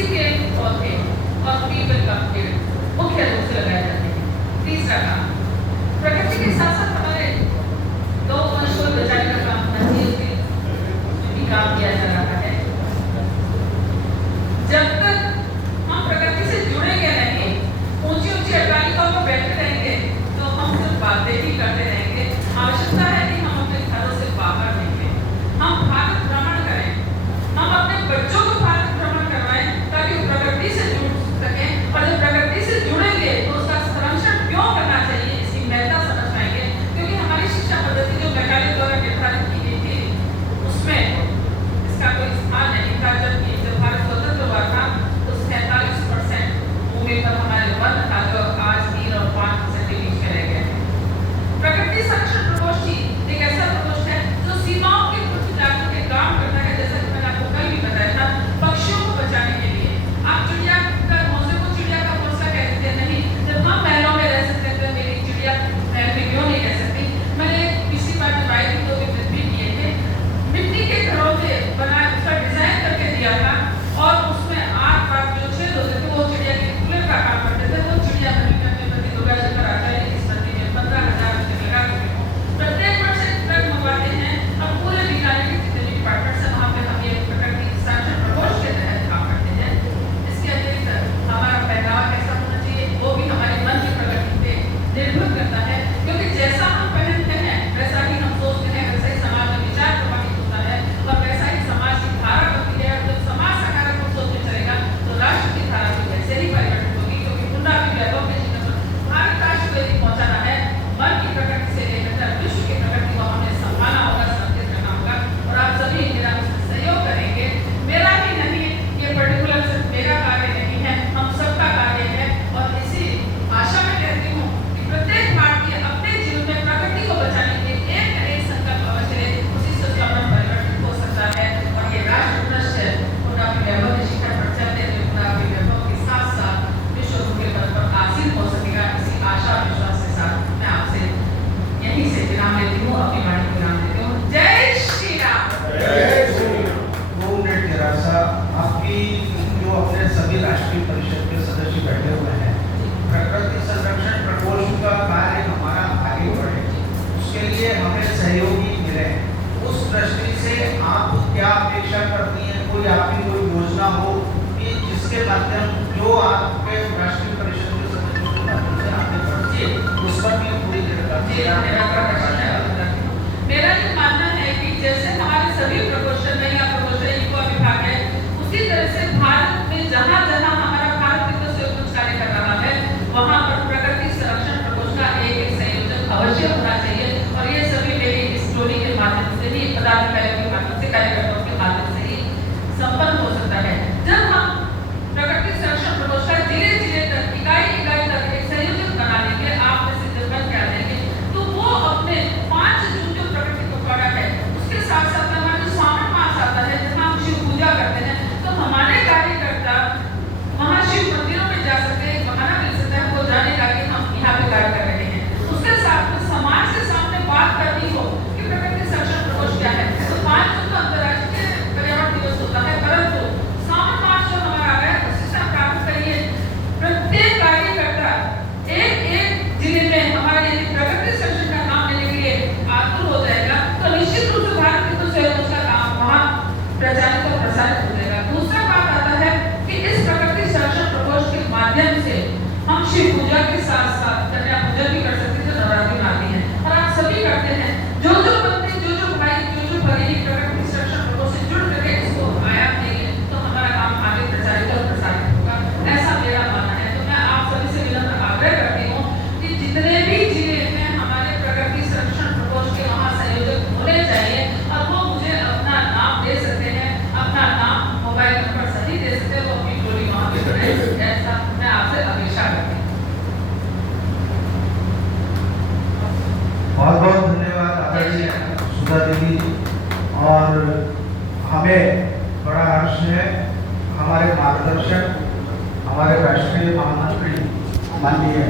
तुलसी के पौधे और पीपल का पेड़ मुख्य रूप से लगाए जाते हैं। तीसरा काम, प्रकृति के साथ साथ हमारे गौ वंश को बचाने का काम नदियों के भी काम किया जा रहा है। जब तक हम प्रकृति से जुड़ेंगे रहेंगे, ऊंची ऊंची अट्टालिकाओं में बैठे रहेंगे, तो हम सिर्फ बातें ही करते रहेंगे। आवश्यकता है कि हम अपने घरों से बाहर निकलें, हम भारत भ्रमण करें, हम अपने बच्चों को भारत भ्रमण करवाएं ताकि वो प्रकृति से जुड़ सकें। और जब प्रकृति से जुड़ेंगे तो उसका संरक्षण क्यों करना चाहिए, इसकी महत्ता समझ पाएंगे। क्योंकि हमारी शिक्षा पद्धति जो मैकाले द्वारा निर्धारित की गई थी, उसमें इसका कोई स्थान नहीं था। जब भारत स्वतंत्र हुआ था तो 47% भूमि पर हमारे वन था, जो आज 3 और 5% के बीच में रह गया है। प्रकृति संरक्षण प्रकोष्ठ एक ऐसा प्रकोष्ठ है जो सीमाओं के प्रति जागरूक के काम करता है। जैसा कि मैंने आपको कल भी बताया था, पक्षियों को बचाने के लिए। आप चिड़िया का घोंसले को चिड़िया का घोंसला कहते हैं नहीं। जब हम महलों में रह सकते थे, मेरी चिड़िया महल में क्यों नहीं रह सकती। मैंने पिछली बार जब आई थी तो विजिट भी किए थे। मिट्टी के घरों से बना उसका डिजाइन करके दिया था और उसमें आग पाग जो छेद होते थे वो चिड़िया के कूलर का काम करते थे। वो चिड़िया बनी में अपने पति दुर्गा शंकर आचार्य की स्मृति में 15,000 लगा चुके हैं। प्रत्येक वर्ष एक ट्रक मंगवाते हैं। अब पूरे बीकानेर के जितने भी डिपार्टमेंट है वहाँ पे हम ये प्रकृति संरक्षण प्रकोष्ठ के तहत काम करते हैं। इसके अतिरिक्त हमारा पहनावा कैसा होना चाहिए वो भी हमारे मन की प्रकृति पे निर्भर करता है। क्योंकि जैसा हम पहनते हैं वैसा ही हम सोचते हैं, वैसा ही समाज में विचार प्रभावित होता है और वैसा ही समाज की धारा बनती है। और जब समाज सकारात्मक सोच में चलेगा तो राष्ट्र की धारा भी वैसे ही परिवर्तित होगी। क्योंकि पुनः वैभव के जीवन में भारत राष्ट्र को यदि पहुंचाना है, मन की प्रकृति से लेकर विश्व की प्रकृति को हमने संभालना होगा, संरक्षित करना होगा। और आप सभी मेरा उसमें सहयोग करेंगे। मेरा ही नहीं, ये पर्टिकुलर सिर्फ मेरा कार्य नहीं है, हम सबका कार्य है। और इसी आशा में कहती हूँ कि प्रत्येक भारतीय अपने जीवन में प्रकृति को बचाने के लिए एक न एक संकल्प अवश्य ले, उसी से जीवन परिवर्तित हो सकता है। और ये राष्ट्र पुनश्च पुनः वैभव के शिखर पर चलते हुए पुनः वैभव के साथ साथ विश्व के पद पर आसीन हो सकेगा। इसी आशा विश्वास के साथ मैं आपसे यहीं से विराम लेती हूँ, अपनी वाणी को विराम देती हूँ। जय श्री राम। जय श्री राम। 2 मिनट जरा सा, आपकी जो अपने सभी राष्ट्रीय परिषद के सदस्य बैठे हुए हैं, प्रकृति संरक्षण प्रकोष्ठ का कार्य हमारा आगे बढ़े, उसके लिए हमें सहयोगी मिले। उस दृष्टि से आप क्या अपेक्षा करती हैं, कोई आपकी कोई योजना हो कि जिसके माध्यम जो आपके राष्ट्रीय परिषद के सदस्यों के माध्यम से आगे बढ़े, उस पर भी पूरी मेरा ये मानना है कि जैसे हमारे सभी प्रकोष्ठ नया प्रकोष्ठ युवा विभाग है, उसी तरह से भारत में जहाँ जहाँ हमारा भारत विकास संयुक्त कार्य कर रहा है, वहाँ पर प्रकृति संरक्षण प्रकोष्ठ का एक संयोजक अवश्य होना चाहिए। और ये सभी मेरी इस टोली के माध्यम से ही, पदाधिकारियों के माध्यम से, कार्यकर्ताओं के माध्यम से ही संपन्न हो सकता है। जब हम प्रकृति संरक्षण प्रकोष्ठ का धीरे धीरे तक इकाई तक एक संयोजक बना लेंगे, आप में से जब बन के आ जाएंगे, तो वो अपने 5 जून जो प्रकृति पखवाड़ा है उसके साथ साथ हमारा जो सावन मास आता है जहाँ हम शिव पूजा करते हैं, तो हमारे कार्यकर्ता वहाँ शिव मंदिरों में जा सकते हैं। बहाना मिल सकता है वो जाने का कि हम यहाँ पे कार्य कर रहे हैं। उसके साथ में समाज के सामने बात करनी हो कि प्रकृति संरक्षण प्रकोष्ठ क्या है। तो 5 जून को अंतर्राष्ट्रीय पर्यावरण दिवस होता है, परंतु सावन मास जो हमारा आ रहा है उससे आप प्राप्त करिए। प्रत्येक कार्यकर्ता एक जिले में हमारे यदि प्रकृति संरक्षण का काम लेने के लिए आतुर हो जाएगा तो निश्चित रूप से भारत के कुछ सहयोग का काम वहाँ प्रचारित और प्रसारित हो जाएगा। दूसरा बात आता है कि इस प्रकृति संरक्षण प्रकोष्ठ के माध्यम से हम शिव पूजा के साथ साथ कन्या पूजा भी कर सकते हैं, जो नवरात्रि में आती है और आप सभी करते हैं। जो बंदे, जो भाई, जो भगिनी प्रकृति संरक्षण प्रकोष्ठ से जुड़ करके इसको आयाम देंगे तो हमारा काम आगे प्रचारित और प्रसारित होगा, ऐसा मेरा मानना है। तो मैं आप सभी से विनम्र आग्रह करती हूँ कि जितने भी जिले में हमारे प्रकृति संरक्षण प्रकोष्ठ के वहाँ संयोजक होने चाहिए और वो मुझे अपना नाम दे सकते हैं, अपना नाम, मोबाइल नंबर सही दे सकते हैं, वो अपनी टोली वहाँ पे बनाए, ऐसा मैं आपसे अपेक्षा करती हूँ। बहुत बहुत धन्यवाद आदरणीय सुधा दीदी। और हमें बड़ा हर्ष है, हमारे मार्गदर्शक, हमारे राष्ट्रीय महामंत्री माननीय